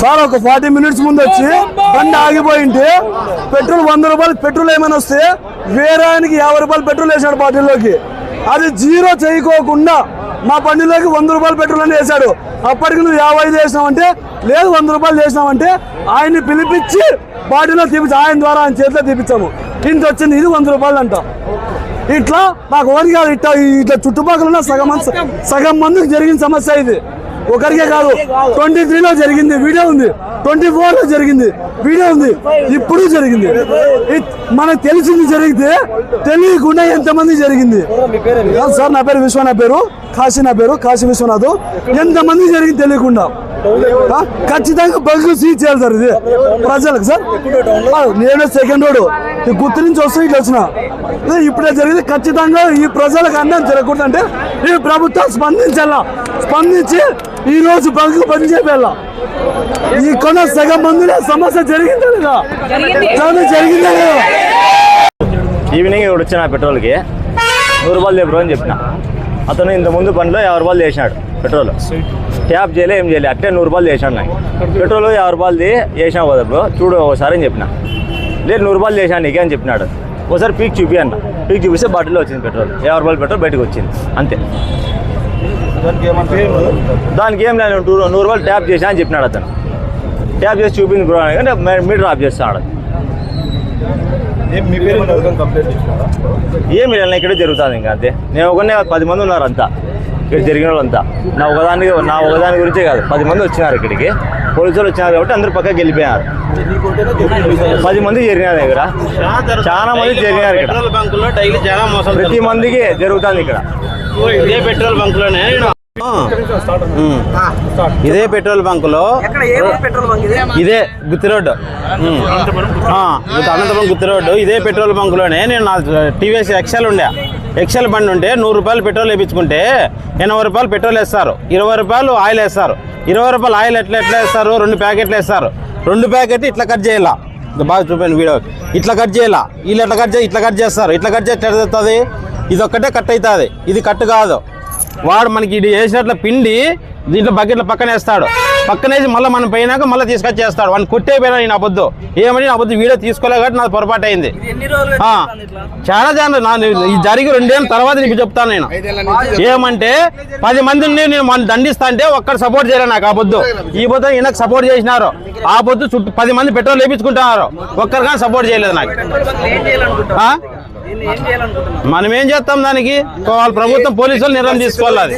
Sir ఒక 40 minutes ముందు వచ్చి బండి ఆగిపోయింటే పెట్రోల్ 100 రూపాయలు పెట్రోల్ ఏమైనా వస్తే వేరే ఆయనకి 50 రూపాయలు పెట్రోల్ వేసాడు బాటిల్లోకి. అది జీరో చేయకోకుండా మా బండిలోకి 100 రూపాయలు పెట్రోల్ అని వేసాడు. అప్పటికి నువ్వు 55 వేసినావంటే లేదు 100 రూపాయలు చేసినావంటే ఆయన్ని పిలిపించి బాటిల్లో తీపించి ఆయన ద్వారా ఆయన చేతిలో తీపించాము. ఇంత వచ్చింది, ఇది 100 రూపాయలు అంట. ఇట్లా నాకు ఓన్ కాదు, ఇట్లా చుట్టుపక్కల సగం మందికి జరిగిన సమస్య ఇది. ఒకరికే కాదు, 23లో జరిగింది, వీడియో ఉంది. 24లో జరిగింది, వీడియో ఉంది. ఇప్పుడు జరిగింది. మనకు తెలిసింది జరిగితే తెలియకుండా ఎంతమంది జరిగింది. సార్ నా పేరు విశ్వ, నా పేరు కాశీ, నా పేరు కాశీ విశ్వనాథ్. ఎంతమంది జరిగింది తెలియకుండా. ఖచ్చితంగా బస్సు సీజ్ చేయాలి సార్ ఇది ప్రజలకు. సార్ నేను సెకండ్ రోడ్ గుర్తు నుంచి వస్తూ ఇట్లా వచ్చిన, ఇప్పుడే జరిగింది. ఖచ్చితంగా ఈ ప్రజలకు అన్నం జరగకూడదు అంటే ఈ ప్రభుత్వం స్పందించి ఈ రోజు బంకు బంద్ చేయాల. ఈ కొన సగం మందిలో సమస్య జరిగిందా లేదా? జరిగిందా లేదా? ఈవినింగ్ ఇక్కడ వచ్చిన పెట్రోల్కి 100 రూపాయలు లేబరు అని చెప్పిన. అతను ఇంత ముందు బండిలో 50 రూపాయలు చేసినాడు పెట్రోల్. ట్యాప్ చేయలే, ఏం చేయలే, అట్టే 100 రూపాయలు చేసినాడు. నాకు పెట్రోల్ 50 రూపాయలది చేసినావు కదా బ్రో, చూడు ఒకసారి అని చెప్పిన. లేదు 100 రూపాయలు చేశాను నీకే అని చెప్పినాడు. ఒకసారి పీక్ చూపి అన్న. పీక్ చూపిస్తే బాటిల్లో వచ్చింది పెట్రోల్. 50 రూపాయల పెట్రోల్ బయటకు వచ్చింది అంతే. దానికి ఏం లేదు, 100 రూపాయలు ట్యాప్ చేసా అని చెప్పినాడు అతను. ట్యాప్ చేసి చూపింది బ్రో అంటే మీటర్ ఆఫ్ చేస్తాడు. ఏమి లేదు, ఇక్కడే జరుగుతుంది ఇంకా అంతే. నేను ఒకనే 10 మంది ఉన్నారు అంతా ఇక్కడ జరిగిన వాళ్ళంతా. నా ఒకదాని గురించే కాదు, 10 మంది వచ్చినారు ఇక్కడికి. పోలీసులు వచ్చినారు కాబట్టి అందరూ పక్కకి వెళ్ళిపోయారు. 10 మంది జరిగినారు ఇక్కడ, చాలా మంది జరిగినారు ఇక్కడ. ప్రతి మందికి జరుగుతుంది ఇక్కడ. ఇదే పెట్రోల్ బంకులోనే ఇదే పెట్రోల్ బంకులో ఇదే గుత్తి రోడ్డు, అనంతపురం గుత్తి రోడ్డు. ఇదే పెట్రోల్ బంకులోనే నేను నా టీవీఎస్ ఎక్సెల్ ఎక్సెల్ బండి ఉంటే 100 రూపాయలు పెట్రోల్ వేయించుకుంటే 80 రూపాయలు పెట్రోల్ వేస్తారు, 20 రూపాయలు ఆయిల్ వేస్తారు. 20 రూపాయలు ఆయిల్ ఎట్లా వేస్తారు? 2 ప్యాకెట్లు వేస్తారు. 2 ప్యాకెట్ ఇట్లా కట్ చేయాల, బాగా చూపాను వీడియో. ఇట్లా కట్ చేయాల, వీళ్ళు ఇట్లా కట్ చేస్తారు. ఇట్లా కట్ చేస్తే ఎట్లా అవుతుంది? ఇది ఒక్కటే కట్ అవుతుంది, ఇది కట్ కాదు. వాడు మనకి ఇది వేసినట్ల పిండి దీంట్లో బకెట్ల పక్కన వేస్తాడు. పక్కనేసి మళ్ళీ మనం పోయినాక మళ్ళీ తీసుకొచ్చేస్తాడు. వాడిని కొట్టేపోయినా నేను అబద్దు ఏమని అబద్దు వీడియో తీసుకోలే కాబట్టి నాకు పొరపాటు అయింది. చాలా ఈ జరిగి 2 ఏళ్ళ తర్వాత నీకు చెప్తాను నేను. ఏమంటే 10 మందిని నేను మనం దండిస్తా అంటే ఒక్కరు సపోర్ట్ చేయలే నాకు. ఆ పొద్దు ఈ పొద్దు ఈయనకు సపోర్ట్ చేసినారు. ఆ పొద్దు చుట్టూ 10 మంది పెట్రోల్ వేయించుకుంటున్నారు, ఒక్కరు కానీ సపోర్ట్ చేయలేదు నాకు. మనం ఏం చేస్తాం దానికి? వాళ్ళ ప్రభుత్వం పోలీసులు నిర్ణయం తీసుకోవాలి.